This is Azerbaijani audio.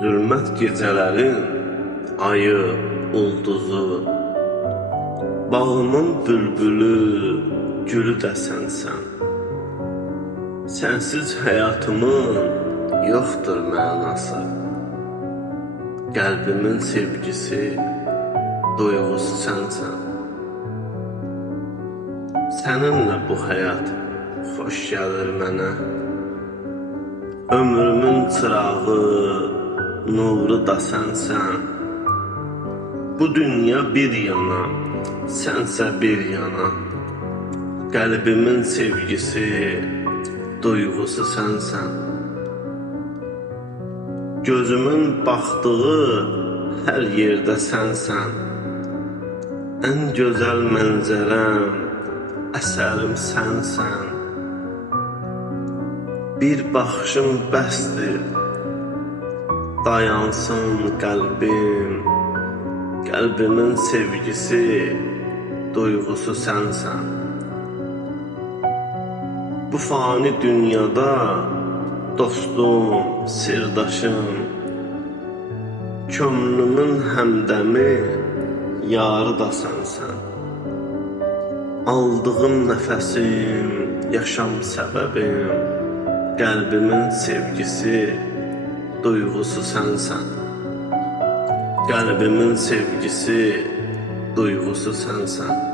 Zülmət gecələrin ayı, ulduzu, bağımın bülbülü, gülü də sənsən. Sənsiz həyatımın yoxdur mənası. Qəlbimin sevgisi, duyğusu sənsən. Səninlə bu həyat xoş gəlir mənə. Ömrümün çırağı, nuru da sənsən. Bu dünya bir yana, sənsə bir yana. Qəlbimin sevgisi, duyğusu sənsən. Gözümün baxdığı hər yerdə sənsən. Ən gözəl mənzərəm, əsərim sənsən. Bir baxışım bəsdir, dayansın qəlbim. Qəlbimin sevgisi, duyğusu sənsən. Bu fani dünyada dostum, sirdaşım, könlümün həmdəmi, yarı da sənsən. Aldığım nəfəsim, yaşam səbəbim, qəlbimin sevgisi, duyğusu sənsən. Qəlbimin sevgisi, duyğusu sənsən.